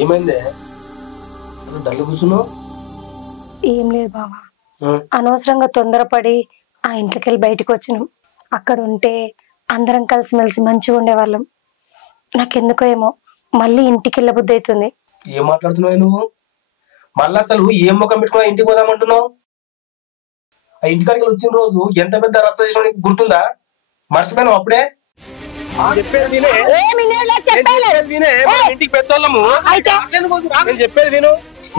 ఏమైందే డల్లు కూర్చున్నావు? ఏం లేదు బావా, అనవసరంగా తొందరపడి ఆ ఇంట్లోకి వెళ్ళి బయటకు వచ్చినాం. అక్కడ ఉంటే అందరం కలిసిమెలిసి మంచిగా ఉండేవాళ్ళం. నాకెందుకో ఏమో మళ్ళీ ఇంటికి వెళ్ళబుద్ధి అవుతుంది. ఏం మాట్లాడుతున్నావు నువ్వు? మళ్ళీ అసలు ఏం ముఖం పెట్టుకున్నా ఇంటికి పోదామంటున్నావు? ఆ ఇంటికాడికి వచ్చిన రోజు ఎంత పెద్ద రచ్చ చేసిన గుర్తుందా? మర్చిపోయినావు అప్పుడే? ఇంటికి పెద్దోళ్ళము నేను చెప్పేది విను.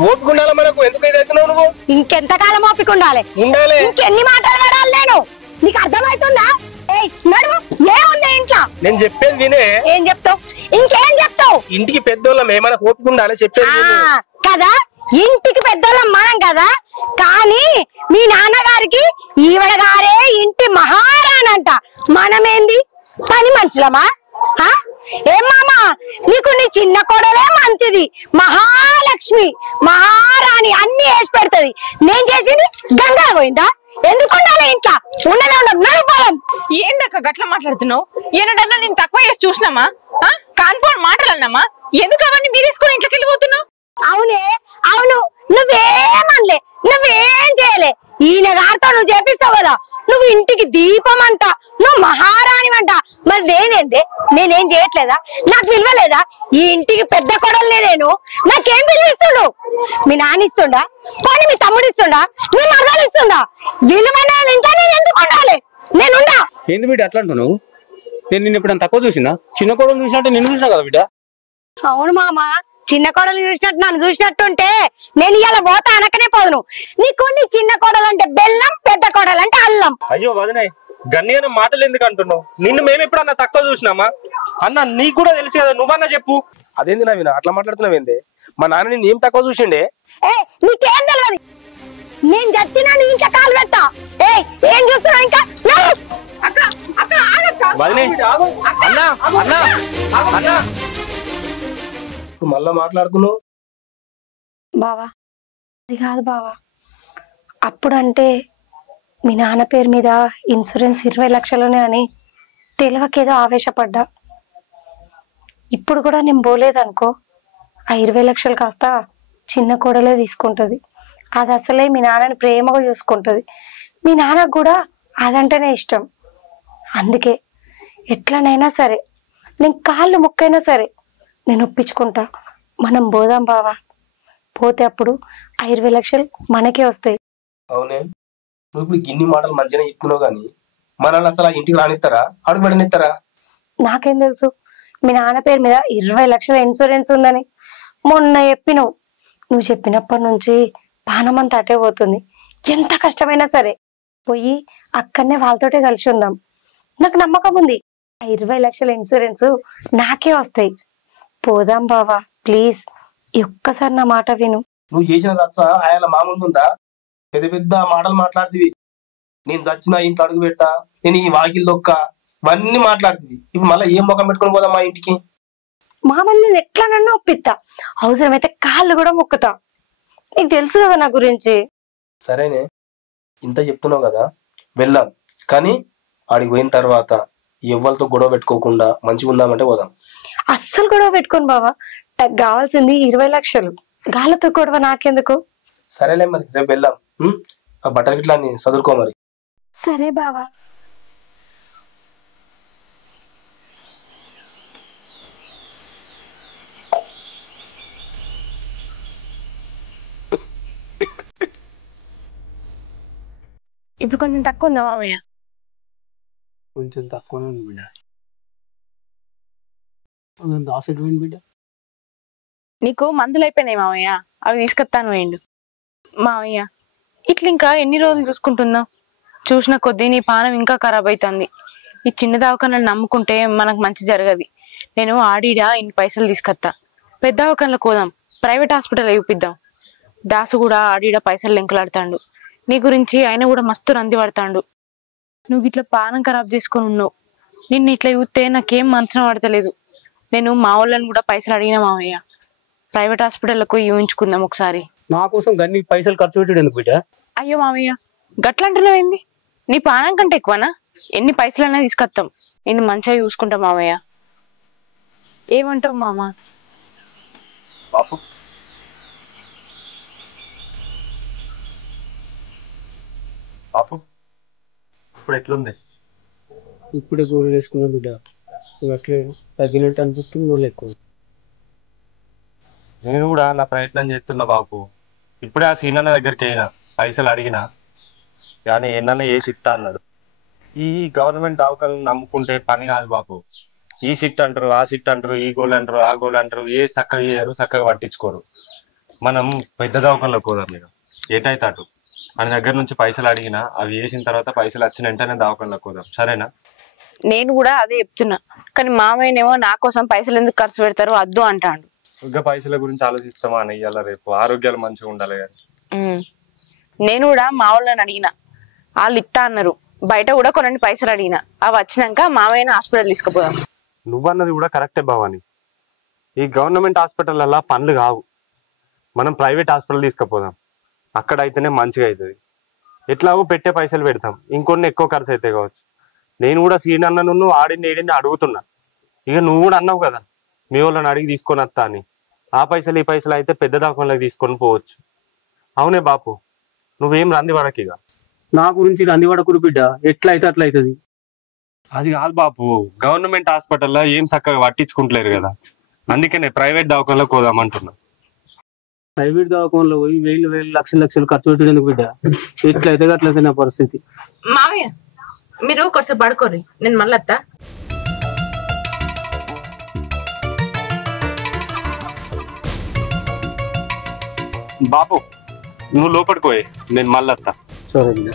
ఓపిక ఉండాలి మనకు. ఎందుకు ఇది అవుతున్నావు నువ్వు? ఇంకెంతకాలం ఓపిక ఉండాలి? ఇంకెన్ని మాటలు పడాలి? నీకు అర్థమవుతుందా? ఏముంది ఇంట్లో? నేను చెప్పేది వినే. ఏం చెప్తావు? ఇంకేం చెప్తావు? ఇంటికి పెద్దోళ్ళం ఏమైనా ఓపిక ఉండాలి చెప్పేది కదా. ఇంటికి పెద్దోళ్ళం మనం కదా, కానీ మీ నాన్నగారికి ఈవిడ గారే ఇంటి మహారాణంట. మనమేంది పని మనుషులమా? ఏం మామా, నీకు నీ చిన్న కోడలే మంచిది, మహాలక్ష్మి మహారాణి అన్ని వేసి పెడుతుంది. నేను చేసింది గంగల పోయిందా? ఎందుకు ఉండాలి ఇంట్లో? ఉండనే ఉండడం. ఏందక్క గట్లా మాట్లాడుతున్నావు? ఏనాడన్నా నేను తక్కువ చేసి చూసినామా? కాన్పౌండ్ మాటలన్నామా? ఎందుకు అవన్నీ మీరు వేసుకుని ఇంట్లోకి వెళ్ళిపోతున్నావు? అవునే అవును, నువ్వేమనలే, నువ్వేం చేయలే. ఈయన గారితో నువ్వు చేపిస్తావు కదా, నువ్వు ఇంటికి దీపం అంట, నువ్వు మహారాణి అంట. మరి నేనేం చేయట్లేదా? నాకు విలువలేదా? ఈ ఇంటికి పెద్ద కొడలే నేను. నాకేం విలువిస్తుండు? మీ నాన్న ఇస్తుండా? పోనీ మీ తమ్ముడు ఇస్తుండా? మీ మరదలు ఇస్తుండా? విలువైన ఇంకా నేను ఎందుకు ఉండాలి? నేనుండా. ఏంది బిడ్డ అట్లా అంటున్నావు? నేను నిన్ను ఇప్పుడు తక్కువ చూసినా? చిన్న కోడలు చూసినట్టు నిన్ను చూసినా కదా బిడ్డ. అవును మామ, చిన్న కోడలు చూసినట్టు నన్ను చూసినట్టుంటే నేను ఇవాళ పోతా అనకనే పోదును. నీకు నీ చిన్న కోడలు అంటే బెల్లం, పెద్ద కోడలు అంటే అల్లం. అయ్యో వదినే, గన్నియన మాటలు ఎందుకు అంటున్నావు? నిన్ను మేము ఎప్పుడన్నా తక్కువ చూసినామా? అన్న నీకు కూడా తెలుసు కదా, నువ్వన్నా చెప్పు. అదేంది నవీన అట్లా మాట్లాడుతున్నావేంది? మా నాన్న నేను ఏం తక్కువ చూసిండే? నీకేం తెలియదు. నేను చచ్చినా నీ ఇంకా కాలు పెట్టా. ఏం చూస్తున్నావు ఇంకా? మళ్ళా మాట్లాడుతున్నావు బావా. అది కాదు బావా, అప్పుడంటే మీ నాన్న పేరు మీద ఇన్సూరెన్స్ 20 లక్షలునే అని తెలియకేదో ఆవేశపడ్డా. ఇప్పుడు కూడా నేను పోలేదనుకో, ఆ 20 లక్షలు కాస్త చిన్న కోడలే తీసుకుంటది. అది అసలే మీ నాన్నని ప్రేమగా చూసుకుంటది. మీ నాన్నకు కూడా అదంటేనే ఇష్టం. అందుకే ఎట్లనైనా సరే, నేను కాళ్ళు ముక్కైనా సరే నేను ఒప్పించుకుంటా. మనం పోదాం బావా. పోతే అప్పుడు ఆ 20 లక్షలు మనకే వస్తాయి. అవునే, నువ్వు ఇప్పుడు గిన్ని మాటలు మంచిగా చెప్తున్నావు కానీ మనల్ని అసలు ఇంటికి రానిస్తారా? అడుగు పెట్టనిస్తారా? నాకేం తెలుసు మీ నాన్న పేరు మీద 20 లక్షల ఇన్సూరెన్స్ ఉందని? మొన్న చెప్పినావు. నువ్వు చెప్పినప్పటి నుంచి పానమంతా అటే పోతుంది. ఎంత కష్టమైనా సరే పోయి అక్కడనే వాళ్ళతోటే కలిసి ఉందాం. నాకు నమ్మకం ఉంది, ఆ 20 లక్షల ఇన్సూరెన్స్ నాకే వస్తాయి. పోదాం బావా ప్లీజ్, ఒక్కసారి నా మాట విను. నువ్వు చేసిన రచ్చ ఆయన మామూలు ఉందా? పెద్ద పెద్ద మాటలు మాట్లాడుతుంది. నేను చచ్చిన ఇంట్లో అడుగు పెట్టా, నేను ఈ వాకిల్ దొక్క, ఇవన్నీ మాట్లాడుతుంది. ఇప్పుడు మళ్ళీ ఏం ముఖం పెట్టుకుని పోదాం మా ఇంటికి? మామూలు నేను ఎట్లానన్నా ఒప్పిస్తా, అవసరమైతే కాళ్ళు కూడా మొక్కుతా. నీకు తెలుసు కదా నా గురించి. సరేనే, ఇంత చెప్తున్నావు కదా, వెళ్దాం. కానీ ఆడికి పోయిన తర్వాత ఎవరితో గొడవ పెట్టుకోకుండా మంచిగా ఉందామంటే పోదాం. అస్సలు గొడవ పెట్టుకోను బావా. నాకు కావాల్సింది 20 లక్షలు. గాలితో గొడవ నాకెందుకు? సరేలే, మరి రేపు వెళ్దాం. ఆ బట్టలు గిట్లా చదువుకో మరి. సరే బావా. ఇప్పుడు కొంచెం తక్కువ ఉందా మామయ్య? కొంచెం తక్కువనే ఉంది బిడ్డ. దాసేటువంటి బిడ్డ, నీకు మందులు అయిపోయినాయి మామయ్య, అవి తీసుకొస్తాను వేయండు. మామయ్య ఇట్లా ఇంకా ఎన్ని రోజులు చూసుకుంటున్నావు? చూసిన కొద్దీ నీ పానం ఇంకా ఖరాబ్ అవుతుంది. ఈ చిన్న దవాఖానలు నమ్ముకుంటే మనకు మంచి జరగదు. నేను ఆడిడా ఇన్ని పైసలు తీసుకొస్తా, పెద్ద దవాఖానలకు పోదాం, ప్రైవేట్ హాస్పిటల్ చూపిద్దాం. దాసు కూడా ఆడిడా పైసలు లెంకలాడుతాడు. నీ గురించి ఆయన కూడా మస్తు రంది పడతాడు. నువ్వు ఇట్లా పానం ఖరాబ్ చేసుకుని ఉన్నావు. నిన్ను ఇట్లా చూస్తే నాకేం మనసున పడతలేదు. నేను మా వాళ్ళని కూడా పైసలు అడిగినా మామయ్య, ప్రైవేట్ హాస్పిటల్లకు ఊహించుకుందాం ఒకసారి. నా కోసం గన్ని పైసలు ఖర్చు పెట్టాడు ఎందుకు బిడ్డ? అయ్యో మామయ్య, గట్లంటున్నావేంది? నీ పానం కంటే ఎక్కువనా? ఎన్ని పైసలైనా తీసుకొస్తాం, నిన్ను మంచిగా చూసుకుంటాం మామయ్య. ఏమంటావు మామ? బాపు బాపు ఇప్పుడు ఎట్లుంది? ఇప్పుడే గోళీలు వేసుకున్నా బిడ్డ. అట్లే తగ్గినట్టు అనిపిస్తుంది, గోళీలు ఎక్కువ. నేను కూడా నా ప్రయత్నం చేస్తున్నా బాపు. ఇప్పుడే ఆ సీనన్న దగ్గరికి అయినా పైసలు అడిగినా కానీ ఏమన్నా ఏ సిట్ అన్నాడు. ఈ గవర్నమెంట్ దవాఖానలు నమ్ముకుంటే పని కాదు బాపు. ఈ సిట్ అంటారు, ఆ సిట్ అంటారు, ఈ గోల్ అంటారు, ఆ గోల్ అంటారు, ఏ చక్కగా చేయరు, చక్కగా పట్టించుకోరు. మనం పెద్ద దవాఖానలోకి పోదాం. మీరు ఏటైతే అటు మన దగ్గర నుంచి పైసలు అడిగినా అవి వేసిన తర్వాత పైసలు వచ్చిన వెంటనే దవాఖానలోకి పోదాం, సరేనా? నేను కూడా అదే చెప్తున్నా, కానీ మామయ్యనేమో నా కోసం పైసలు ఎందుకు ఖర్చు పెడతారు వద్దు అంటాడు. ఇంకా పైసల గురించి ఆలోచిస్తామా అని ఇవాళ రేపు ఆరోగ్యాలు మంచిగా ఉండాలి కానీ. నేను కూడా మా వాళ్ళని అడిగిన, వాళ్ళు ఇస్తా అన్నారు. బయట కూడా కొన్ని పైసలు అడిగిన, అవి వచ్చినాక మామయ్యని హాస్పిటల్ తీసుకుపోదాం. నువ్వన్నది కూడా కరెక్టే భవాని. ఈ గవర్నమెంట్ హాస్పిటల్ పనులు కావు, మనం ప్రైవేట్ హాస్పిటల్ తీసుకుపోదాం. అక్కడ అయితేనే మంచిగా అవుతుంది. ఎట్లాగో పెట్టే పైసలు పెడతాం, ఇంకొన్ని ఎక్కువ ఖర్చు అవుతాయి కావచ్చు. నేను కూడా సీన్ అన్న నువ్వు ఆడిని ఏడిని అడుగుతున్నా. ఇక నువ్వు కూడా అన్నావు కదా మీ వాళ్ళని అడిగి తీసుకొని వస్తా అని. ఆ పైసలు ఈ పైసలు అయితే పెద్ద దాఖలకు తీసుకొని పోవచ్చు. అవునే బాపు, నువ్వేం రంది పడక. ఇక నా గురించి రంది పడకురు బిడ్డ, ఎట్లా అయితే అట్లా అవుతుంది. అది కాదు బాపు, గవర్నమెంట్ హాస్పిటల్లో ఏం చక్కగా పట్టించుకుంటలేరు కదా, అందుకనే ప్రైవేట్ దవాఖానలో పోదామంటున్నా. ప్రైవేట్ దవాఖానలో పోయి వేలు లక్షలు ఖర్చు పెట్టేందుకు బిడ్డ, ఎట్లయితే అట్లయితే నా పరిస్థితి. మామయ్య మీరు కొంచెం పడుకోర్రి, నేను మళ్ళీ వస్తా. బాపు నువ్వు లోపలికి పోయి, నేను మళ్ళీ వస్తా. సరే బిడ్డ.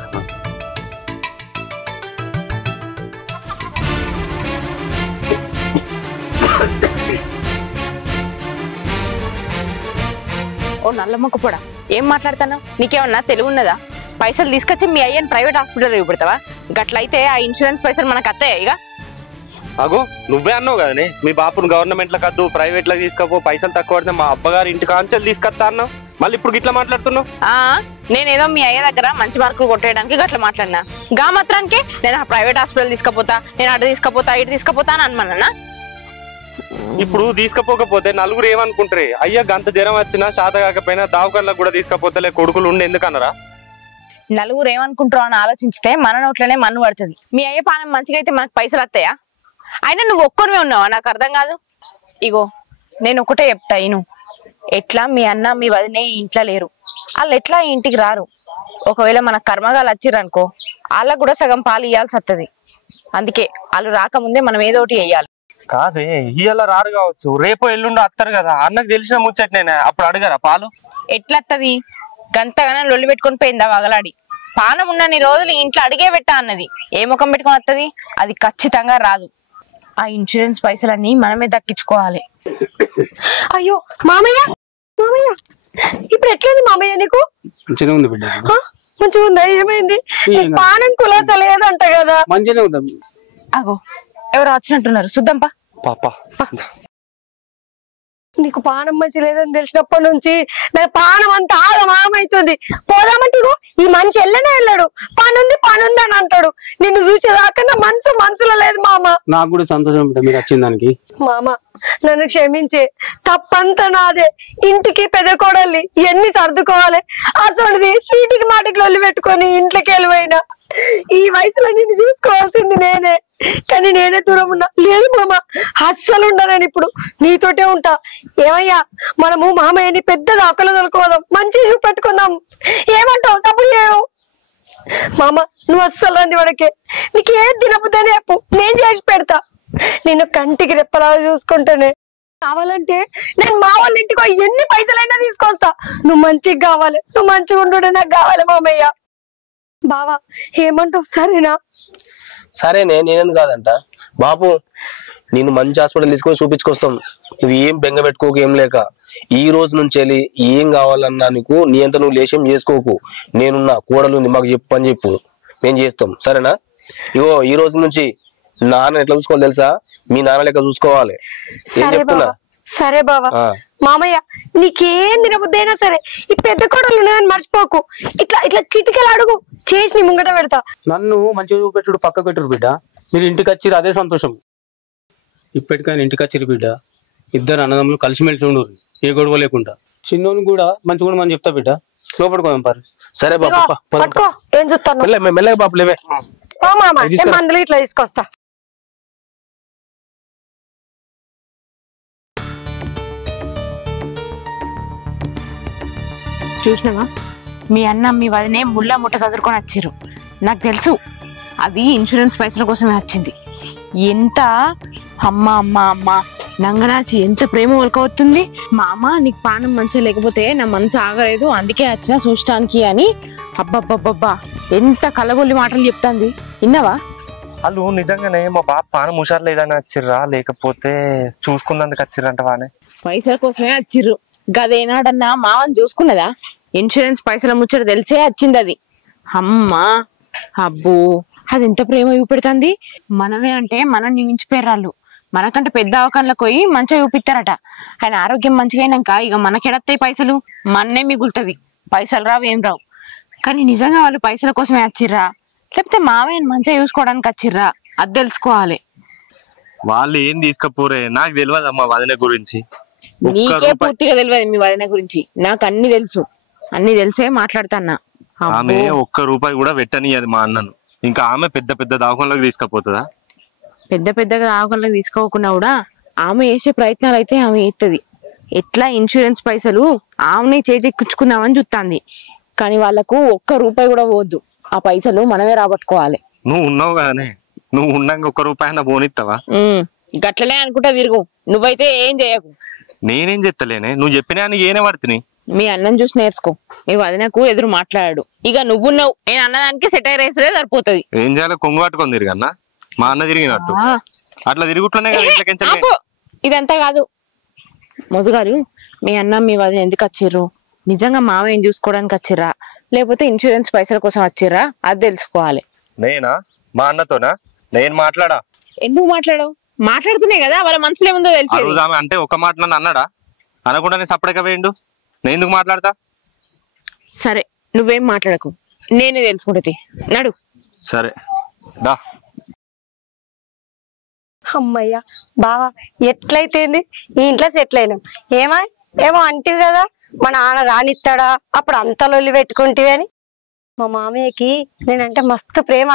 ఓ నల్ల మొక్క పొడా, ఏం మాట్లాడతాను? నీకేమన్నా తెలివి ఉన్నదా? పైసలు తీసుకొచ్చి మీ అయ్యని ప్రైవేట్ హాస్పిటల్ ఇవ్వబడతావా? గట్లయితే ఆ ఇన్సూరెన్స్ పైసలు మనకు అత్తాయి. ఇక అగో నువ్వే అన్నావు కదనే, మీ బాపును గవర్నమెంట్ లో కద్దు ప్రైవేట్ లో తీసుకపో, పైసలు తక్కువ పడితే మా అబ్బగారు ఇంటికి ఆంచలు తీసుకొస్తా అన్నావు. మళ్ళీ ఇప్పుడు గిట్లా మాట్లాడుతున్నావు. నేనేదో మీ అయ్య దగ్గర మంచి మార్కులు కొట్టేయడానికి గట్లా మాట్లాడినా. గా మాత్రానికి నేను ప్రైవేట్ హాస్పిటల్ తీసుకపోతా, నేను అటు తీసుకపోతా, ఇటు తీసుకపోతా అని అనమన్నా. ఇప్పుడు తీసుకపోకపోతే నలుగురు ఏమనుకుంటారే, అయ్యా గంత జ్వరం వచ్చినా శాత కాకపోయినా దావకర్లకు కూడా తీసుకపోతే కొడుకులు ఉండి ఎందుకన్నారా? నలుగురు ఏమనుకుంటారో అని ఆలోచించితే మన నోట్లోనే మన్ను పడుతుంది. మీ అయ్య పానం మంచిగా అయితే మనకు పైసలు వస్తాయా? అయినా నువ్వు ఒక్కరివే ఉన్నావా? నాకు అర్థం కాదు. ఇగో నేను ఒకటే చెప్తా, ఇను. ఎట్లా మీ అన్న మీ వదినే ఇంట్లో లేరు, వాళ్ళు ఎట్లా ఇంటికి రారు. ఒకవేళ మన కర్మగాలు వచ్చిరనుకో, వాళ్ళకు కూడా సగం పాలు ఇవ్వాల్సి వస్తుంది. అందుకే వాళ్ళు రాకముందే మనం ఏదో ఒకటి వేయాలి. కాదే ఇయ్యాల రారు కావచ్చు, రేపు ఎల్లుండి వస్తారు కదా. అన్నకు తెలిసిన ముచ్చట్నేనా, అప్పుడు అడగరా పాలు? ఎట్లత్తది? గంతగానే లొల్లి పెట్టుకొని పోయిందా వగలాడి. పానం ఉన్నన్ని రోజులు ఇంట్లో అడిగే పెట్టా అన్నది. ఏ ముఖం పెట్టుకొని వస్తుంది? అది ఖచ్చితంగా రాదు. ఆ ఇన్సూరెన్స్ పైసలన్నీ మనమే దక్కించుకోవాలి. అయ్యో మామయ్య, మామయ్య ఇప్పుడు ఎట్లుంది మామయ్య నీకు? మంచిగా ఉంది బిడ్డ. మంచిగా ఉందా? ఏమైంది? పానం కులాస లేదంట కదా? మంచిగానే ఉందా? అగో ఎవరు వచ్చినట్టున్నారు, చూద్దాంపా. పాపా నీకు పానం మంచి లేదని తెలిసినప్పటి నుంచి నా పానం అంతా ఆగమాగమైతుంది. పోదామంటే ఈ మనిషి వెళ్ళడు, పనుంది అని అంటాడు. నిన్ను చూసేదాకా నా మనసులో లేదు మామ. నాకు కూడా సంతోషం మీరు వచ్చిన దానికి. మామ నన్ను క్షమించే, తప్పంతా నాదే. ఇంటికి పెద్ద కోడల్ని ఎన్ని సర్దుకోవాలి. అసలుది చీటికి మాటికి లొల్లి పెట్టుకొని ఇంట్లోకి వెళ్ళిపోయినా. ఈ వయసులో నిన్ను చూసుకోవాల్సింది నేనే, కానీ నేనే దూరం ఉన్నా. లేదు మామ, అస్సలు ఉండను. ఇప్పుడు నీతోటే ఉంటా. ఏమయ్యా, మనము మామయ్యని పెద్ద దాకలో తొలుకోదాం, మంచిగా చూపెట్టుకుందాం. ఏమంటావు? సపోర్ట్ చేయవు మామ. నువ్వు అస్సలు రంది వాడికే, నీకు ఏది తినబుద్దని చెప్పు, నేను చేసి పెడతా. నిన్ను కంటికి రెప్పలా చూసుకుంటానే. కావాలంటే నేను మా వాళ్ళ ఇంటికి ఎన్ని పైసలైనా తీసుకొస్తా. నువ్వు మంచిగా కావాలి, నువ్వు మంచిగా ఉండు, నాకు కావాలి మామయ్య. బావా ఏమంటావు? సరేనా? సరేనే, నేనేందుకు కాదంట. బాపు నేను మంచి హాస్పిటల్ తీసుకొని చూపించుకొస్తాం. నువ్వు ఏం బెంగ పెట్టుకోకు, ఏం లేక. ఈ రోజు నుంచి వెళ్ళి ఏం కావాలన్నా నీకు నీ అంత నువ్వు లేశం చేసుకోకు. నేనున్నా, కూడలు మాకు చెప్పు అని చెప్పు, మేము చేస్తాం. సరేనా? ఇగో ఈ రోజు నుంచి నాన్న ఎట్లా చూసుకోవాలి తెలుసా? మీ నాన్న లెక్క చూసుకోవాలి. ఏం చెప్తున్నా? సరే బావా. మామయ్య నీకేం తినబుద్దైనా సరే ఈ పెద్ద కోడలు ఉన్నదని మర్చిపోకు. ఇట్లా ఇట్లా చిటికెళ్ళి అడుగు, చేసి నీ ముంగట పెడతా. నన్ను మంచిగా చూపెట్టుడు పక్క పెట్టుడు బిడ్డ. మీరు ఇంటికి వచ్చిరు అదే సంతోషం. ఇప్పటికైనా ఇంటికి వచ్చిరు బిడ్డ. ఇద్దరు అన్నదమ్ములు కలిసిమెలిసి ఉండరు, ఏ గొడవ లేకుండా. చిన్నోని కూడా మంచి కూడా మనం చెప్తా బిడ్డ, లోపడుకోదాం పారు. సరే బాబు ఇగో, పట్టుకో ఏం చూస్తాను మెల్లగా బాబు లేవే. మందులు ఇట్లా తీసుకొస్తా. చూసినావా, మీ అన్న మీ వదినే ముళ్ళ ముట్ట చదువుకొని వచ్చారు. నాకు తెలుసు అది ఇన్సూరెన్స్ పైసల కోసమే వచ్చింది. ఎంత అమ్మ అమ్మ అమ్మ నంగనాచి ఎంత ప్రేమ ఒలకవుతుంది. మా అమ్మ నీకు పానం మంచిగా లేకపోతే నా మనసు ఆగలేదు, అందుకే వచ్చిన చూడటానికి అని. అబ్బబ్బబ్బబ్బా ఎంత కలగొల్లి మాటలు చెప్తాంది, విన్నావా? వాళ్ళు నిజంగానే మా బాబు పానం హుషారు లేదని వచ్చిర్రా, లేకపోతే చూసుకున్నందుకు వచ్చిర్రంట వానే? పైసల కోసమే వచ్చిర్రు. గదేనాడన్నా మావని చూసుకున్నదా? ఇన్సూరెన్స్ పైసల ముచ్చట తెలిసే వచ్చింది అది. అమ్మా అబ్బో అది ఎంత ప్రేమ చూపెడుతుంది. మనమే అంటే మనం మించిపోయారు. మనకంటే పెద్ద అవకాశాలకు పోయి మంచిగా చూపిస్తారట. ఆయన ఆరోగ్యం మంచిగా అయినాక ఇక మనకెడతాయి పైసలు, మన్నే మిగులుతుంది. పైసలు రావు ఏం రావు. కానీ నిజంగా వాళ్ళు పైసల కోసమే వచ్చిర్రా, లేకపోతే మామయ్యని మంచిగా చూసుకోవడానికి వచ్చిర్రా? అది తెలుసుకోవాలి. వాళ్ళు ఏం తీసుకపోరే, నాకు తెలియదు అమ్మా వదిన గురించి. నీకే పూర్తిగా తెలియదు మీ వదిన గురించి. నాకు అన్ని తెలుసు, అన్ని తెలిసే మాట్లాడుతాన్నా. ఆమె ఒక్క రూపాయి కూడా పెట్టనియదు మా అన్నను. ఇంకా ఆమె పెద్ద పెద్ద దావకంలోకి తీసుకపోతుందా? పెద్ద పెద్దగా దావకంలోకి తీసుకోకుండా కూడా ఆమె చేసే ప్రయత్నాలు అయితే ఆమె చేస్తుంది. ఎట్లా ఇన్సూరెన్స్ పైసలు ఆమెనే చేజెక్కించుకుందామని చూస్తుంది. కానీ వాళ్ళకు ఒక్క రూపాయి కూడా పోవద్దు. ఆ పైసలు మనమే రాబట్టుకోవాలి. నువ్వు ఉన్నావు కదనే, నువ్వు ఉన్నాక ఒక్క రూపాయి అన్న పోనిస్తావా? గట్లనే అనుకుంటా తిరుగు. నువ్వైతే ఏం చేయకు. నేనేం చెప్తలేనే, నువ్వు చెప్పినా ఏనే పడుతుంది. మీ అన్నం చూసి నేర్చుకో. మీ వదినకు ఎదురు మాట్లాడాడు. ఇక నువ్వున్నావు, నేను అన్నదానికి సెటైర్ వేసుడే సరిపోతుంది. ఏం చేయాలో కొంగు పట్టుకొని తిరిగన్నా మా అన్న తిరిగినట్టు. అట్లా తిరుగుట్లోనే ఇదంతా కాదు. మొదగారు మీ అన్న మీ వదిన ఎందుకు వచ్చిర్రు? నిజంగా మామయ్యని చూసుకోవడానికి వచ్చిర్రా, లేకపోతే ఇన్సూరెన్స్ పైసల కోసం వచ్చిర్రా? అది తెలుసుకోవాలి. నేనా మా అన్నతోనా? నేను మాట్లాడా? ఎందుకు మాట్లాడవు? మాట్లాడుతున్నాయి కదా, వాళ్ళ మనసులో ఏముందో తెలిసి. అంటే ఒక మాట నన్ను అన్నాడా? అనకుండా సపరేట్గా వేయండు. నేను ఎందుకు మాట్లాడతా? సరే నువ్వేం మాట్లాడకు, నేనే తెలుసుకుంటుంది. నడు. సరే దా. అమ్మయ్యా బావా, ఎట్లయితేంది ఈ ఇంట్లో సెటిల్ అయినాం. ఏమో అంటివి కదా మా నాన్న రానిస్తాడా, అప్పుడు అంత లొల్లి పెట్టుకుంటివి అని. మా మామయ్యకి నేనంటే మస్తు ప్రేమ.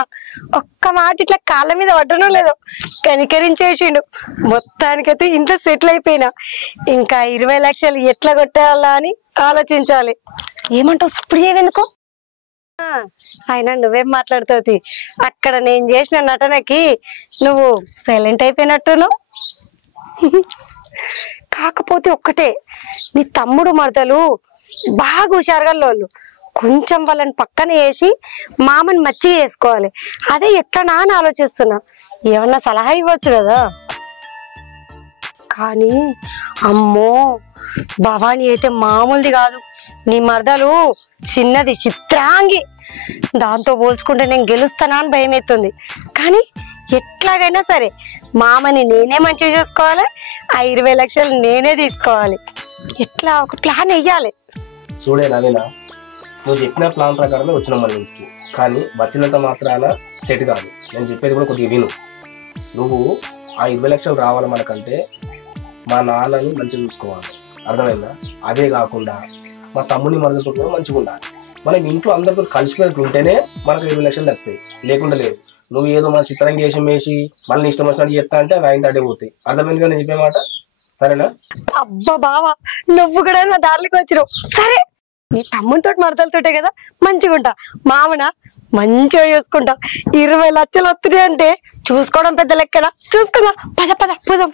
ఒక్క మాట ఇట్లా కాళ్ళ మీద పట్టడం లేదు, కనికరించేసిండు. మొత్తానికైతే ఇంట్లో సెటిల్ అయిపోయినా. ఇంకా 20 లక్షలు ఎట్లా కొట్టేయాలా అని ఆలోచించాలి. ఏమంటావు? సప్పుడు చేయవెందుకో. అయినా నువ్వేం మాట్లాడుతావు? అక్కడ నేను చేసిన నటనకి నువ్వు సైలెంట్ అయిపోయినట్టును. కాకపోతే ఒక్కటే, నీ తమ్ముడు మరదలు బాగా హుషారుగా లోళ్ళు. కొంచెం వాళ్ళని పక్కన వేసి మామని మచ్చి చేసుకోవాలి. అదే ఎట్లా అని ఆలోచిస్తున్నా. ఏమన్నా సలహా ఇవ్వచ్చు కదా. కానీ అమ్మో భవానీ అయితే మామూలుది కాదు. నీ మరదలు చిన్నది, చిత్రాంగి. దాంతో పోల్చుకుంటే నేను గెలుస్తానా అని భయం అవుతుంది. కానీ ఎట్లాగైనా సరే మామని నేనే మంచిగా చూసుకోవాలి, ఆ 20 లక్షలు నేనే తీసుకోవాలి. ఎట్లా ఒక ప్లాన్ వెయ్యాలి. చూడే నవీనా, నువ్వు చెప్పిన ప్లాన్ ప్రకారమే వచ్చినాం మన ఇంటికి. కానీ వచ్చినంత మాత్రాన సెట్ కాదు. నేను చెప్పేది కూడా కొద్దిగా విను. నువ్వు ఆ 20 లక్షలు రావాలి మనకంటే మా నాన్నని మంచిగా చూసుకోవాలి, అర్థమైందా? అదే కాకుండా మా తమ్ముని మరదతో కూడా మంచిగా ఉండాలి. మనం ఇంట్లో అందరితో కలిసిపోయినట్టు ఉంటేనే మనకు 20 లక్షలు తగ్గుతాయి, లేకుండా లేదు. నువ్వు ఏదో మన చిత్రం చేసం వేసి మళ్ళీ ఇష్టం వచ్చినట్టు చెప్తా అంటే అవి ఆయన తడే పోతాయి. అర్థమైందిగా నేను చెప్పే మాట? సరేనా? అబ్బా బావా, నువ్వు కూడా నా దారిలోకి వచ్చినావు. సరే, నీ తమ్మునితో మరదలతోటే కదా మంచిగా ఉంటా. మామన మంచిగా చూసుకుంటా. 20 లక్షలు వస్తున్నాయి అంటే చూసుకోవడం పెద్ద లెక్కనా? చూసుకుందా. పద పద పోదాం.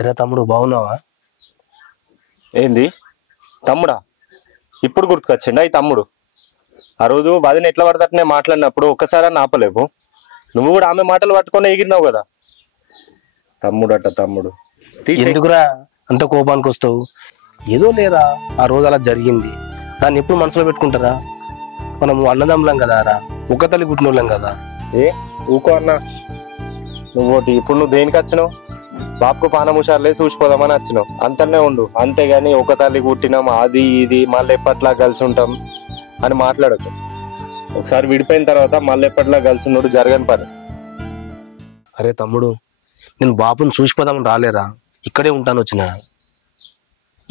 ఎరా తమ్ముడు, బాగున్నావా? ఏంది తమ్ముడా? ఇప్పుడు గుర్తుకొచ్చిండా ఈ తమ్ముడు? ఆ రోజు వదిన ఎట్లా పడతనే మాట్లాడినప్పుడు ఒక్కసారి ఆపలేవు. నువ్వు కూడా ఆమె మాటలు పట్టుకొని ఎగిరినావు కదా. తమ్ముడట తమ్ముడు. ఎందుకురా అంత కోపానికి వస్తావు? ఏదో లేదా, ఆ రోజు అలా జరిగింది. దాన్ని ఎప్పుడు మనసులో పెట్టుకుంటారా? మనము అన్నదమ్ములం కదా రా, ఒక తల్లి పుట్టినోళ్ళం కదా. ఊకో అన్న నువ్వు. ఇప్పుడు నువ్వు దేనికి వచ్చినావు? బాపుకు పానం హుషారులే చూసిపోదామని వచ్చినావు, అంతనే ఉండు. అంతేగాని ఒక తల్లి పుట్టినాం అది ఇది మళ్ళీ ఎప్పట్లా కలిసి ఉంటాం అని మాట్లాడకు. ఒకసారి విడిపోయిన తర్వాత మళ్ళీ ఎప్పటిలా కలిసి ఉన్నోడు జరగని పని. అరే తమ్ముడు, నేను బాపుని చూసిపోదామని రాలేరా, ఇక్కడే ఉంటాను వచ్చిన.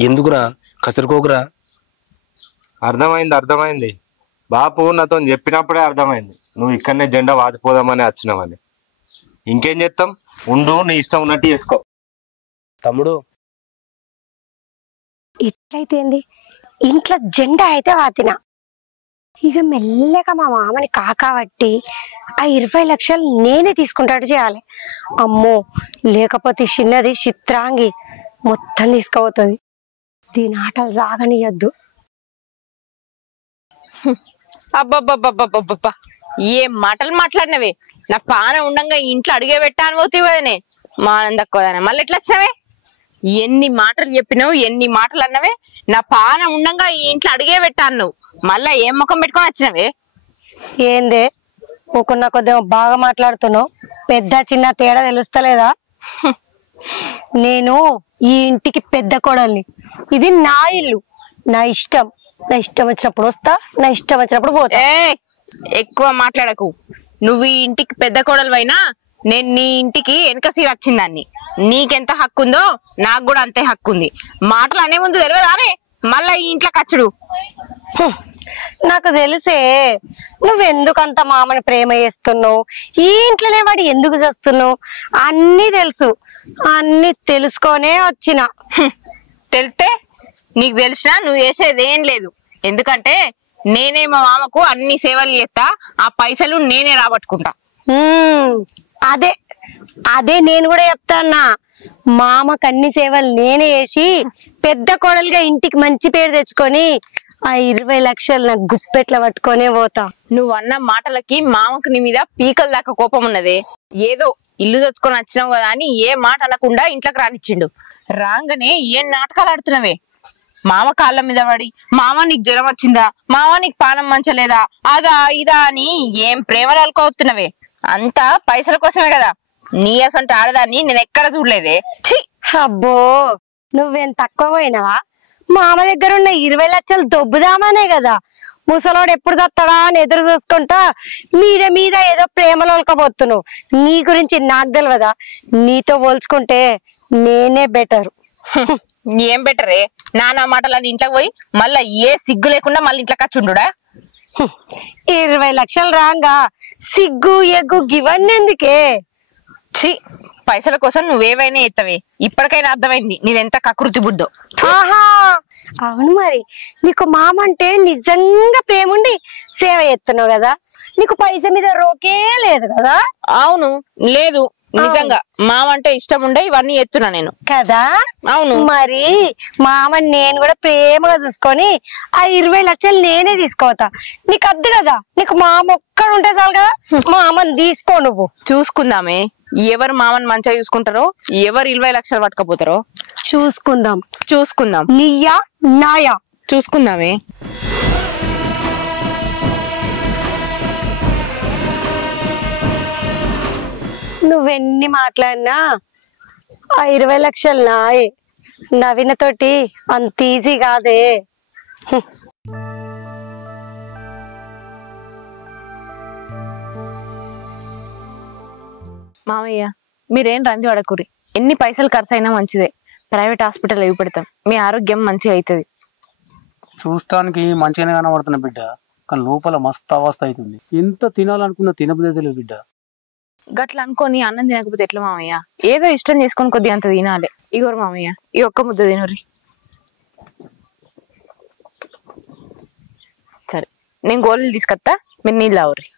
ఎందుకురా కసరుకోకురా? అర్థమైంది. బాపు నాతో చెప్పినప్పుడే అర్థమైంది నువ్వు ఇక్కడనే జెండా వాదిపోదామని వచ్చినావని. ఇంకేం చేస్తాం, ఉండు, నీ ఇష్టం ఉన్నట్టు చేసుకో. తమ్ముడు ఎట్లయితే ఇంట్లో జెండా అయితే వాతిన, ఇక మెల్లగా మా మామని కాకాబట్టి ఆ 20 లక్షలు నేనే తీసుకుంటాడు చేయాలి. అమ్మో, లేకపోతే చిన్నది చిత్రాంగి మొత్తం తీసుకుపోతుంది. దీని ఆటలు సాగనియద్దు. అబ్బబ్బబ్బబ్బబ్బబ్బా, ఏం మాటలు మాట్లాడినవే? నా పాన ఉండంగా ఇంట్లో అడిగే పెట్టాను పోతీవి కదనే, మా ఆనందక్కదానే మళ్ళీ ఎట్లా వచ్చినవే? ఎన్ని మాటలు చెప్పినావు, ఎన్ని మాటలు అన్నవే? నా పాన ఉండంగా ఈ ఇంట్లో అడిగే పెట్టాను నువ్వు, మళ్ళా ఏం ముఖం పెట్టుకొని వచ్చినవే? ఏందే ఊకున్న కొద్దిగా బాగా మాట్లాడుతున్నావు, పెద్ద చిన్న తేడా తెలుస్తలేదా? నేను ఈ ఇంటికి పెద్ద కోడల్ని, ఇది నా ఇల్లు, నా ఇష్టం వచ్చినప్పుడు వస్తా, నా ఇష్టం వచ్చినప్పుడు పోతా. ఎక్కువ మాట్లాడకు. నువ్వు ఈ ఇంటికి పెద్ద కోడలు, నేను నీ ఇంటికి వెనక సీర వచ్చిందాన్ని. నీకెంత హక్కు ఉందో నాకు కూడా అంతే హక్కు ఉంది. మాటలు అనే ముందు తెలియదానే మళ్ళా ఈ ఇంట్లో కచ్చుడు. నాకు తెలిసే నువ్వెందుకంత మామని ప్రేమ చేస్తున్నావు, ఈ ఇంట్లోనే వాడు ఎందుకు చేస్తున్నావు అన్నీ తెలుసు. అన్ని తెలుసుకొనే వచ్చిన. తెలితే నీకు తెలిసినా నువ్వు చేసేది ఏం లేదు. ఎందుకంటే నేనే మా మామకు అన్ని సేవలు చేస్తా, ఆ పైసలు నేనే రాబట్టుకుంటా. అదే అదే నేను కూడా చెప్తాన్నా. మామకు అన్ని సేవలు నేనే చేసి పెద్ద కోడలుగా ఇంటికి మంచి పేరు తెచ్చుకొని ఆ 20 లక్షలు నాకు గుప్పెట్ల పట్టుకొనే పోతా. నువ్వు అన్న మాటలకి మామకు నీ మీద పీకల దాకా కోపం ఉన్నదే. ఏదో ఇల్లు తెచ్చుకొని వచ్చినావు కదా అని ఏ మాట అనకుండా ఇంట్లోకి రానిచ్చిండు. రాగానే ఏం నాటకాలు ఆడుతున్నావే? మామ కాళ్ళ మీద పడి, మామ నీకు జ్వరం వచ్చిందా, మామ నీకు పానం మంచలేదా, అదా ఇదా అని ఏం ప్రేమలు అలుకోవస్తున్నావే? అంతా పైసల కోసమే కదా. నీ అసంటే ఆడదాన్ని నేను ఎక్కడ చూడలేదే. అబ్బో, నువ్వేం తక్కువ పోయినావా? మామ దగ్గర ఉన్న 20 లక్షలు దొబ్బుదామనే కదా ముసలోడు ఎప్పుడు చస్తాడా అని ఎదురు చూసుకుంటా మీద ఏదో ప్రేమలో ఒలకపోతున్నావు. నీ గురించి నాకు తెలియదా? నీతో పోల్చుకుంటే నేనే బెటర్. ఏం బెటరే? నానా మాటలని ఇంట్లోకి పోయి మళ్ళా ఏ సిగ్గు లేకుండా మళ్ళీ ఇంట్లోకి వచ్చుండుడా? 20 లక్షలు రాంగా సిగ్గు ఎగ్గు గివన్నీ ఎందుకే? ఛీ, పైసల కోసం నువ్వేవైనా ఎత్తవే. ఇప్పటికైనా అర్థమైంది నీదెంత కకృతి బుద్ధో. ఆహా, అవును మరి. నీకు మామ అంటే నిజంగా ప్రేముండి సేవ చేస్తున్నావు కదా, నీకు పైస మీద రోకే లేదు కదా? అవును, లేదు, నిజంగా మామ అంటే ఇష్టం ఉండే ఇవన్నీ ఎత్తున్నా నేను కదా. అవును మరి మామని నేను కూడా ప్రేమగా చూసుకొని ఆ 20 లక్షలు నేనే తీసుకోవతా. నీకు అద్దు కదా, నీకు మామ ఒక్కడు ఉంటే చాలు కదా, మామని తీసుకో. నువ్వు చూసుకుందామే, ఎవరు మామని మంచిగా చూసుకుంటారో, ఎవరు 20 లక్షలు పట్టుకపోతారో చూసుకుందాం. నీయా నాయా చూసుకుందామే. నువ్వెన్ని మాట్లాడినా ఆ 20 లక్షలు నాయే. నవీన తోటి అంత ఈజీ కాదే. మామయ్య, మీరేం రంది పడకూరి. ఎన్ని పైసలు ఖర్చు అయినా మంచిదే. ప్రైవేట్ హాస్పిటల్ ఇవి పెడతాం, మీ ఆరోగ్యం మంచిగా అవుతుంది. చూస్తానికి మంచిగానే కనబడుతున్నా బిడ్డ, కానీ లోపల మస్తు అవస్థ అవుతుంది. ఎంత తినాలనుకున్న తినబుద్ధి బిడ్డ. గట్ల అనుకోని అన్నం తినకపోతే ఎట్లా మామయ్య? ఏదో ఇష్టం చేసుకొని కొద్దిగా అంత తినాలి. ఇగోరు మామయ్య, ఈ ఒక్క ముద్ద తినరి. సరే, నేను గోళీలు తీసుకొస్తా, మీరు నీళ్ళు ఆవుర్రి.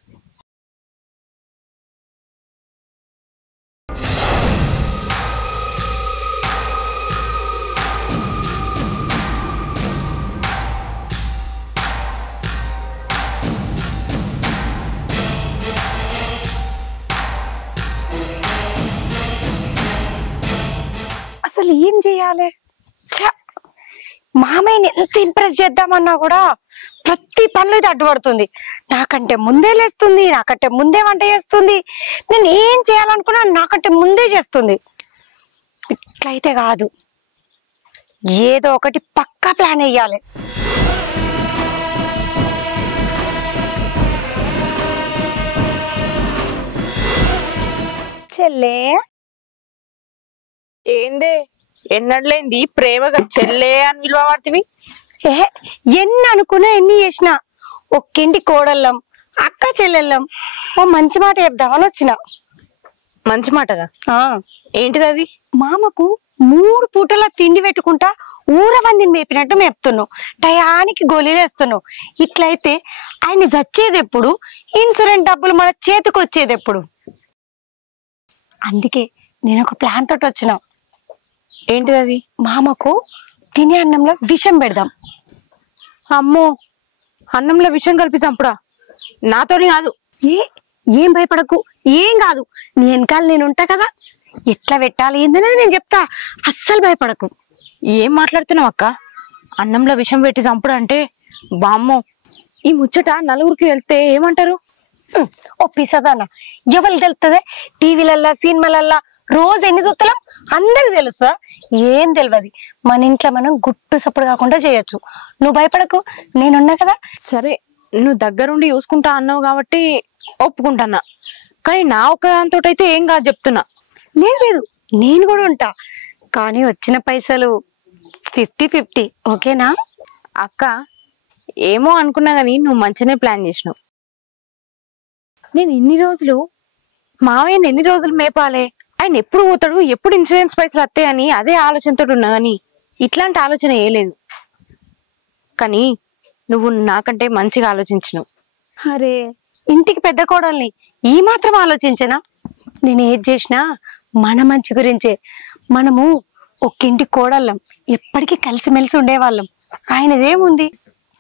అసలు ఏం చెయ్యాలి? మామయ్యని ఎంత ఇంప్రెస్ చేద్దామన్నా కూడా ప్రతి పనులు ఇది అడ్డుపడుతుంది. నాకంటే ముందే లేస్తుంది, నాకంటే ముందే వంట చేస్తుంది, నేను ఏం చేయాలనుకున్నా నాకంటే ముందే చేస్తుంది. ఇట్లయితే కాదు, ఏదో ఒకటి పక్కా ప్లాన్ వేయాలి. చెల్లే ఏందే ఎన్నడలేంది ప్రేమగా చెల్లే అని పిలువబడుతుంది. ఏహే ఎన్ని అనుకున్నా ఎన్ని చేసినా ఒక్కింటి కోడళ్ళం అక్క చెల్లెళ్ళం ఓ మంచి మాట చెప్దామని వచ్చిన. మంచి మాటగా ఏంటిది అది? మామకు 3 పూటల తిండి పెట్టుకుంటా ఊరవందిని మేపినట్టు మేపుతున్నావు, టయానికి గోళీలు వేస్తున్నావు. ఇట్లయితే ఆయన చచ్చేది ఎప్పుడు, ఇన్సూరెన్స్ డబ్బులు మన చేతికి వచ్చేది ఎప్పుడు? అందుకే నేను ఒక ప్లాన్ తోటి వచ్చిన. ఏంటిది అది? మామకు తినే అన్నంలో విషం పెడదాం. అమ్మో, అన్నంలో విషం కలిపి చంపుడా? నాతోని కాదు. ఏం భయపడకు, ఏం కాదు. నీ వెనకాల నేను ఉంటా కదా, ఎట్లా పెట్టాలి ఏందనేది నేను చెప్తా, అస్సలు భయపడకు. ఏం మాట్లాడుతున్నావు అక్క? అన్నంలో విషం పెట్టి చంపుడు అంటే బామ్మో, ఈ ముచ్చట నలుగురికి వెళ్తే ఏమంటారు? ఒప్పిసదాన్న ఎవరు తెలుస్తుంది? టీవీలల్లా సినిమాలల్లా రోజు ఎన్ని చూస్తలేం, అందరికి తెలుస్తా? ఏం తెలియదు. మన ఇంట్లో మనం గుట్టు సప్పుడు కాకుండా చేయొచ్చు. నువ్వు భయపడకు, నేనున్నా కదా. సరే, నువ్వు దగ్గరుండి చూసుకుంటా అన్నావు కాబట్టి ఒప్పుకుంటానా, కానీ నా ఒక్కదాంతో అయితే ఏం కాదు చెప్తున్నా. లేదు లేదు, నేను కూడా ఉంటా, కానీ వచ్చిన పైసలు 50-50 ఓకేనా? అక్క ఏమో అనుకున్నా గానీ నువ్వు మంచిగానే ప్లాన్ చేసినావు. నేను మావయ్యని ఎన్ని రోజులు మేపాలే, ఆయన ఎప్పుడు పోతాడు, ఎప్పుడు ఇన్సూరెన్స్ పైసలు వస్తాయి అని అదే ఆలోచనతో ఉన్నా గానీ ఇట్లాంటి ఆలోచన ఏలేదు. కానీ నువ్వు నాకంటే మంచిగా ఆలోచించినావు. అరే, ఇంటికి పెద్ద కోడల్ని ఈ మాత్రం ఆలోచించనా? నేను ఏది చేసినా మన మంచి గురించే. మనము ఒక్కింటి కోడళ్ళం, ఎప్పటికీ కలిసిమెలిసి ఉండేవాళ్ళం. ఆయనదేముంది,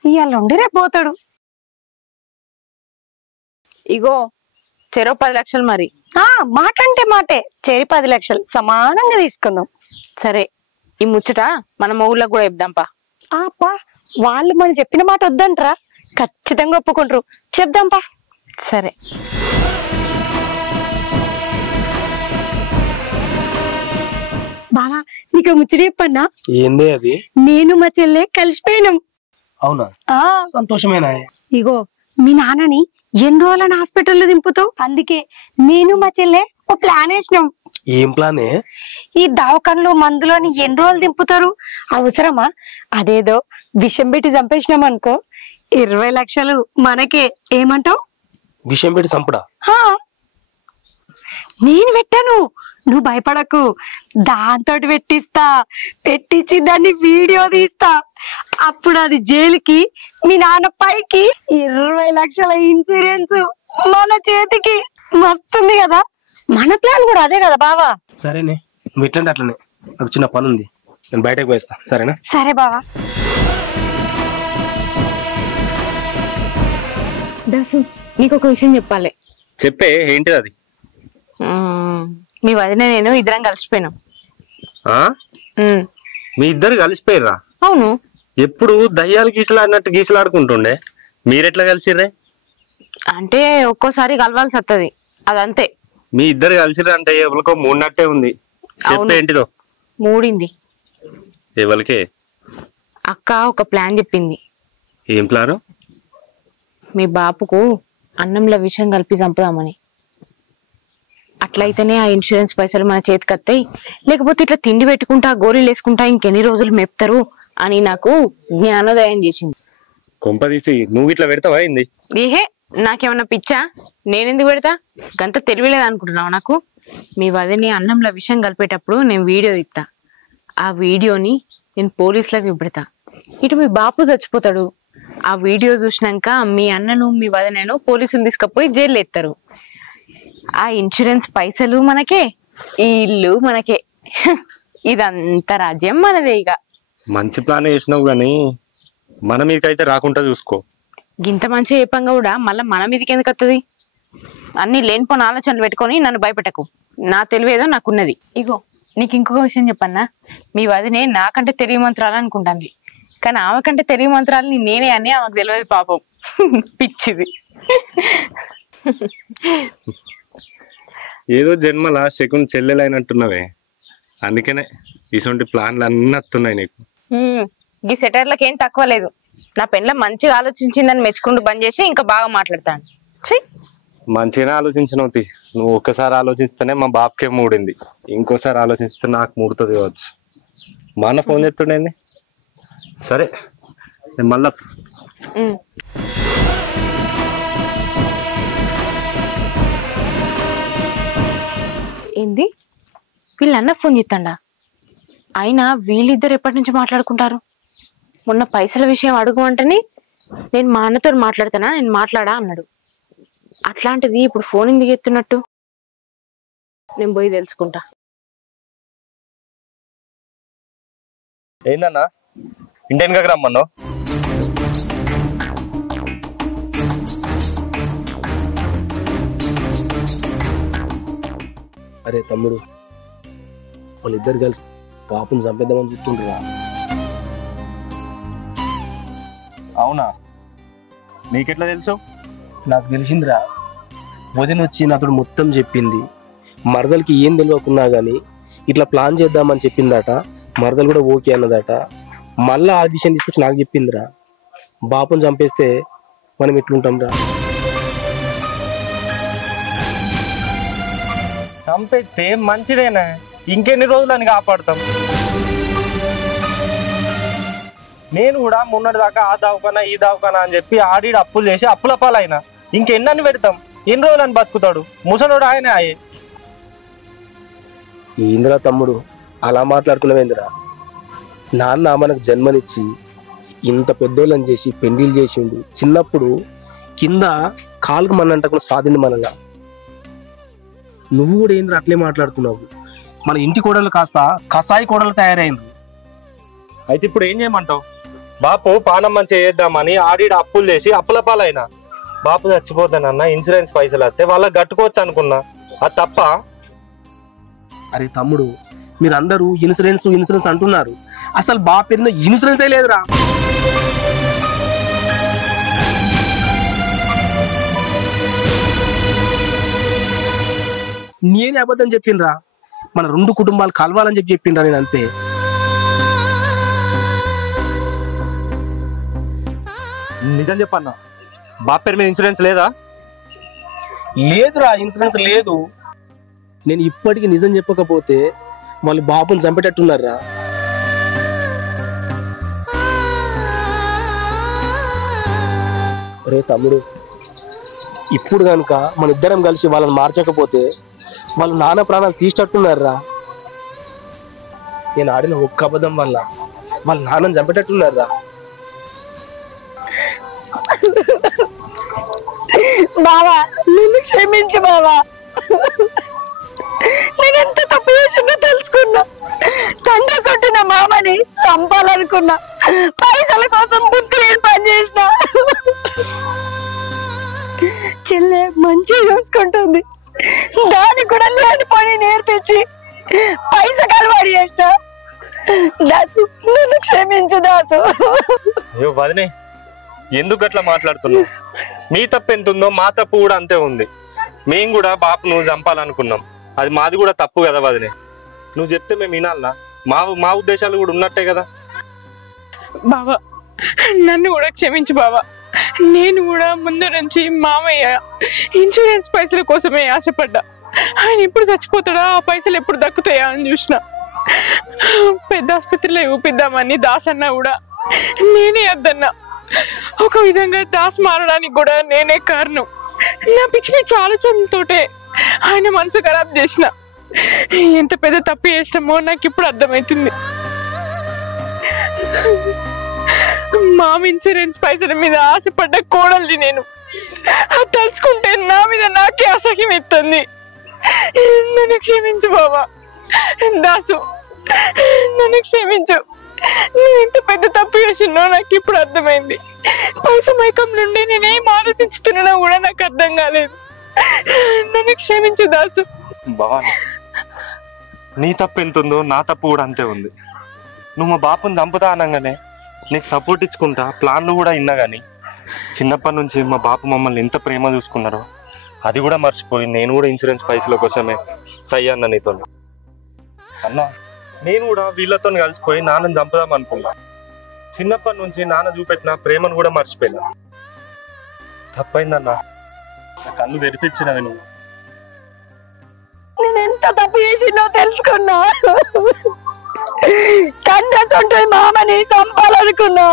ఇవాళ ఉండి రేపు పోతాడు. ఇగో చెరో 10 లక్షలు. మరి మాట అంటే మాటే, చెరి 10 లక్షలు సమానంగా తీసుకుందాం. సరే, ఈ ముచ్చట మన ఊళ్ళో కూడా చెప్దాంపా. పా, వాళ్ళు మనం చెప్పిన మాట వద్దంటరా, ఖచ్చితంగా ఒప్పుకుంటారు. చెప్దాంపా. సరే. బావా, నీకు ముచ్చట చెప్పన్నా? ఏందే అది? నేను మా చెల్లె కలిసిపోయినాం. అవునా? సంతోషమేనా? ఇగో, మీ నాన్నని ఎన్ని రోజులని హాస్పిటల్లో దింపుతావు, అందుకే నేను మా చెల్లె ఓ ప్లాన్ వేసినాం. ఏం ప్లానే? ఈ దవాఖానలో మందులోని ఎన్ని రోజులు దింపుతారు, అవసరమా? అదేదో విషం పెట్టి చంపేసినాం అనుకో, 20 లక్షలు మనకే. ఏమంటావు? విషయం పెట్టి చంపడా? నేను పెట్టాను, నువ్వు భయపడకు. దాంతో పెట్టించి దాన్ని వీడియో తీస్తా. అప్పుడు అది జైలుకి, మీ నాన్న పైకి, 20 లక్షల ఇన్సూరెన్స్ మన చేతికి. మస్తుంది కదా, మన ప్లాన్ కూడా అదే కదా బావా. సరేనే, నువ్వు ఎట్లంటే అట్లనే. నాకు చిన్న పని ఉంది, నేను బయటకు పోయిస్తా. సరేనా? సరే బావా. దాసు, నీకు ఒక విషయం చెప్పాలి. చెప్పే, ఏంటిది అది? మీ వదిన నేను ఇద్దరం కలిసిపోయినాం. మీ ఇద్దరు కలిసిపోయిర్రా? అవును. ఎప్పుడు దయ్యాలు గీసలాడినట్టు గీసలాడుకుంటుండే, మీరెట్లా కలిసిర్రే? అంటే ఒక్కోసారి కలవాల్సి వస్తుంది, అదంతే. మీ ఇద్దరు కలిసిర్రా అంటే ఎవరికో మూడినట్టే ఉంది. చెప్పేంటిదో? మూడింది. ఎవరికే? అక్క ఒక ప్లాన్ చెప్పింది. ఏం ప్లాను? మీ బాపుకు అన్నంలో విషం కలిపి చంపుదామని. అట్లయితేనే ఆ ఇన్సూరెన్స్ పైసలు మన చేతికి వస్తాయి, లేకపోతే ఇట్లా తిండి పెట్టుకుంటా గోళీలు వేసుకుంటా ఇంకెన్ని రోజులు మెప్తారు అని నాకు జ్ఞానోదయం చేసింది. కొంపదీసి నువ్వు ఇట్లా పెడతావా? అయింది ఏహే, నాకేమన్నా పిచ్చా? నేనెందుకు పెడతా? గంత తెలివిలేదు అనుకుంటున్నావు నాకు? మీ వదిని అన్నంలో విషం కలిపేటప్పుడు నేను వీడియో ఇస్తా. ఆ వీడియోని నేను పోలీసులకు ఇవ్వడతా. ఇటు మీ బాపు చచ్చిపోతాడు. ఆ వీడియో చూసినాక మీ అన్నను మీ వదినను పోలీసులు తీసుకుపోయి జైలు ఎత్తారు. ఆ ఇన్సూరెన్స్ పైసలు మనకే, ఈ ఇల్లు మనకే. ఇదంతా రాజ్యం మనదే. ఇక మంచి ప్లాన్ వేసినావు గానీ మన మీదకైతే రాకుండా చూసుకో. గింత మంచి చెప్పంగా కూడా మళ్ళీ మన మీదకి ఎందుకు వస్తుంది? అన్ని లేనిపోని ఆలోచనలు పెట్టుకొని నన్ను భయపెట్టకు. నా తెలివేదో నాకున్నది. ఇగో, నీకు ఇంకొక విషయం చెప్పన్నా. మీ వదినే నాకంటే తెలివి మంత్రాలు అనుకుంటాంది, కానీ ఆమె కంటే తెలివి మంత్రాలని నేనే అని ఆమెకు తెలియదు పాపం. పిచ్చిది. ఏదో జన్మల శకున్ చెల్లెలైనట్టున్నవే, అందుకనే ఇటువంటి ప్లాన్లు అన్నీ వస్తున్నాయి నీకు. ఈ సెటర్లకు ఏం తక్కువ లేదు. నా పెన్ల మంచిగా ఆలోచించిందని మెచ్చుకుంటూ బంద్ చేసి ఇంకా బాగా మాట్లాడతాను. మంచిగానే ఆలోచించినవు తీ. నువ్వు ఒక్కసారి ఆలోచిస్తేనే మా బాబుకే మూడింది, ఇంకోసారి ఆలోచిస్తే నాకు మూడుతుంది కావచ్చు. మా అన్న ఫోన్ చేస్తుండేంది. సరే నేను మళ్ళా ఏంది వీళ్ళన్న ఫోన్ చేస్తాడా? అయినా వీళ్ళిద్దరు ఎప్పటి నుంచి మాట్లాడుకుంటారు? మొన్న పైసల విషయం అడుగు అంటేనే నేను మా అన్నతో మాట్లాడతానా, నేను మాట్లాడా అన్నాడు. అట్లాంటిది ఇప్పుడు ఫోన్ ఎందుకు ఎత్తున్నట్టు? నేను పోయి తెలుసుకుంటా. ఏందన్నా ఇంటెన్గా రమ్మన్నావు? అరే తమ్ముడు, వాళ్ళిద్దరు కలిసి పాపను చంపేద్దామని చూస్తుండ్రా. అవునా, నీకెట్లా తెలుసు? నాకు తెలిసిందిరా. వదిన వచ్చి నాతో మొత్తం చెప్పింది. మరదలకి ఏం తెలియకున్నా గానీ ఇట్లా ప్లాన్ చేద్దామని చెప్పిందట. మరదలు కూడా ఓకే అన్నదట. మళ్ళా ఆ విషయం తీసుకొచ్చి నాకు చెప్పిందిరా. బాపుని చంపేస్తే మనం ఎట్లుంటాం రా? చంపేస్తే మంచిదేనా? ఇంకెన్ని రోజులు అని కాపాడుతాం? నేను కూడా మొన్నటి దాకా ఆ దావకానా ఈ దావకానా అని చెప్పి ఆడిడు అప్పులు చేసి అప్పుల పాలైనా. ఇంకెన్నని పెడతాం? ఎన్ని రోజులు అని బతుకుతాడు ముసలోడు? ఆయనే ఆయే. ఏందిరా తమ్ముడు అలా మాట్లాడుతున్నావేందిరా? నాన్న మనకు జన్మనిచ్చి ఇంత పెద్దోళ్ళని చేసి పెండిలు చేసిండు. చిన్నప్పుడు కింద కాలుకు మనంటకుండా సాధింది మనగా. నువ్వు కూడా ఏంద్రా అట్లే మాట్లాడుతున్నావు? మన ఇంటి కోడలు కాస్త కసాయి కోడలు తయారైంది. అయితే ఇప్పుడు ఏం చేయమంటావు? బాపు పానం మంచి చేద్దామని ఆడిడు అప్పులు చేసి అప్పుల పాలైనా. బాపు చచ్చిపోతానన్నా ఇన్సూరెన్స్ పైసలు వస్తే వాళ్ళకి కట్టుకోవచ్చు అనుకున్నా. అది తప్ప? అరే తమ్ముడు, మీరందరూ ఇన్సూరెన్స్ అంటున్నారు. అసలు పేరున ఇన్సూరెన్సే లేదురా. నేనే అబద్ధం చెప్పిండ్రా. మన రెండు కుటుంబాలు కలవాలని చెప్పిండ్రా నేను, అంతే. నిజం చెప్పన్నా, బాప్ పేరు మీద ఇన్సూరెన్స్ లేదా? లేదురా, ఇన్సూరెన్స్ లేదు. నేను ఇప్పటికీ నిజం చెప్పకపోతే వాళ్ళు బాబుని చంపేటట్టున్నారా. రే తమ్ముడు, ఇప్పుడు కనుక మన ఇద్దరం కలిసి వాళ్ళని మార్చకపోతే వాళ్ళు నాన్న ప్రాణాలు తీసేటట్టున్నారా. నేను ఆడిన ఒక్క అబద్ధం వల్ల వాళ్ళ నాన్నని చంపేటట్టున్నారా. బావా నిన్ను క్షమించు బావా. నేను ఎంత తప్పు చేసినా తెలుసుకున్నా. తండ్రి చుట్టిన మామని చంపాలనుకున్నా. పైసల కోసం బుద్ధి లేని పని చేసిన. చెల్లె మంచిగా చూసుకుంటుంది, దానికి కూడా లేని పని నేర్పించి పైస కలవాడి చేసిన. దాసు నన్ను క్షమించు దాసు. అయ్యో వదినే, ఎందుకు అట్లా మాట్లాడుతున్నావు? మీ తప్పు ఎంత ఉందో మా తప్పు కూడా అంతే ఉంది. మేము కూడా బాపును చంపాలనుకున్నాం, అది మాది కూడా తప్పు కదా వదినే. నువ్వు చెప్తే మేము వినాలనా? మా ఉద్దేశాలు కూడా ఉన్నట్టే కదా. బాబా నన్ను కూడా క్షమించు బాబా. నేను కూడా ముందు నుంచి మామయ్య ఇన్సూరెన్స్ పైసల కోసమే ఆశపడ్డా. ఆయన ఎప్పుడు చచ్చిపోతాడా, ఆ పైసలు ఎప్పుడు దక్కుతాయా అని చూసిన. పెద్ద ఆసుపత్రిలో చూపిద్దామని దాస్ అన్నా కూడా నేనే వద్దన్నా. ఒక విధంగా దాస్ మారడానికి కూడా నేనే కారణం. నా పిచ్చి పిచ్చి ఆలోచనతోటే ఆయన మనసు ఖరాబ్ చేసిన. ఎంత పెద్ద తప్పు చేసినామో నాకు ఇప్పుడు అర్థమవుతుంది. మామ ఇన్సూరెన్స్ పైసల మీద ఆశపడ్డ కోడల్ని నేను. అది తలుచుకుంటే నా మీద నాకే అసహ్యం ఎత్తుంది. నన్ను క్షమించు బాబా. దాసు నన్ను క్షమించు. నేను ఎంత పెద్ద తప్పు చేసినో నాకు ఇప్పుడు అర్థమైంది. పైస మైకం నుండి నేనేం ఆలోచిస్తున్నా కూడా నాకు అర్థం కాలేదు. నన్ను క్షమించు దాసు. భవాని, నీ తప్పు ఎంత ఉందో నా తప్పు కూడా అంతే ఉంది. నువ్వు మా బాపుని చంపుతా అనగానే నీకు సపోర్ట్ ఇచ్చుకుంటా ప్లాన్లు కూడా విన్నా కానీ చిన్నప్పటి నుంచి మా బాపు మమ్మల్ని ఎంత ప్రేమ చూసుకున్నారో అది కూడా మర్చిపోయి నేను కూడా ఇన్సూరెన్స్ పైసల కోసమే సై అన్న నీతో. అన్నా నేను కూడా వీళ్ళతో కలిసిపోయి నాన్నని చంపుదాం అనుకున్నా. చిన్నప్పటి నుంచి నాన్న చూపెట్టిన ప్రేమను కూడా మర్చిపోయినా. తప్పైందన్నా, కళ్ళు తెరిపించినవి నువ్వు. నేను ఎంత తప్పు చేసిందో తెలుసుకున్నా. కన్నెస్ ఉంటుంది మామని చంపాలనుకున్నా.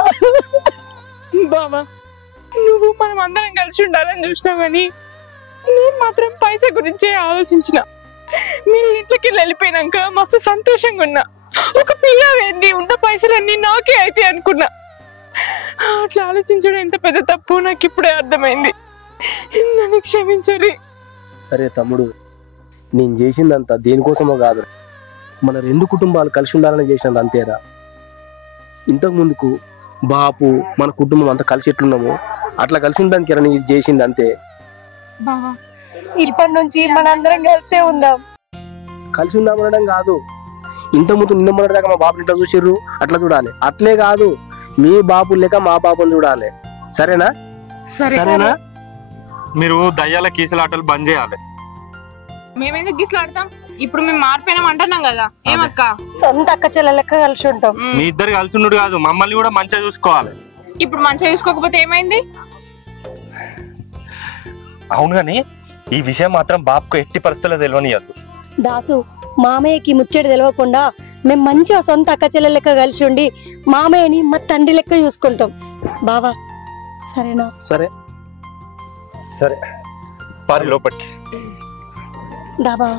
బావా నువ్వు మనం అందరం కలిసి ఉండాలని చూసినావు కానీ నేను మాత్రం పైసా గురించే ఆలోచించిన. మీరు ఇంట్లోకి వెళ్ళిపోయినాక మస్తు సంతోషంగా ఉన్నా. ఒక పిల్ల ఏంది ఉన్న పైసలన్నీ నాకే అయితే అనుకున్నా. అట్లా ఆలోచించడం ఎంత పెద్ద తప్పు నాకు ఇప్పుడే అర్థమైంది. నన్ను క్షమించరు. అరే తమ్ముడు, నేను చేసిందంతా దేనికోసమో కాదు, మన రెండు కుటుంబాలు కలిసి ఉండాలని చేసినది అంతేరా. ఇంతకు ముందుకు బాపు మన కుటుంబం అంతా కలిసి ఎట్లున్నాము అట్లా కలిసి ఉండడానికి నేను ఇది చేసింది అంతే. బావా ఇప్పటి నుంచి మనందరం కలిసే ఉందాం. కలిసి ఉందామనడం కాదు, ఇంతకుముందు నిన్న మొన్నటి దాకా మా బాపుని ఇట్లా చూసిర్రు అట్లా చూడాలి. అట్లే కాదు, మీ బాపు లేక మా బాపుని చూడాలి. సరేనా? సరేనా? మీరు దయ్యాల కీసులాటలు బంద్ చేయాలి. మేమెందుకు గిస్లాడతాం? ఇప్పుడు మేము మారిపోయినాం అంటున్నాం కదా. ఏమక్క సొంత అక్క చెల్లె లెక్క కలిసి ఉంటాం. మీ ఇద్దరు కలిసి ఉండు కాదు, మమ్మల్ని కూడా మంచిగా చూసుకోవాలి. ఇప్పుడు మంచిగా చూసుకోకపోతే ఏమైంది? అవును కానీ ఈ విషయం మాత్రం బాబుకు ఎట్టి పరిస్థితుల్లో తెలియనియద్దు. దాసు, మామయ్యకి ముచ్చట తెలియకుండా మేము మంచిగా సొంత అక్క చెల్లె లెక్క కలిసి ఉండి మామయ్యని మా తండ్రి లెక్క చూసుకుంటాం. బావా సరేనా? సరే సరే పారి లోపలికి దా బావా.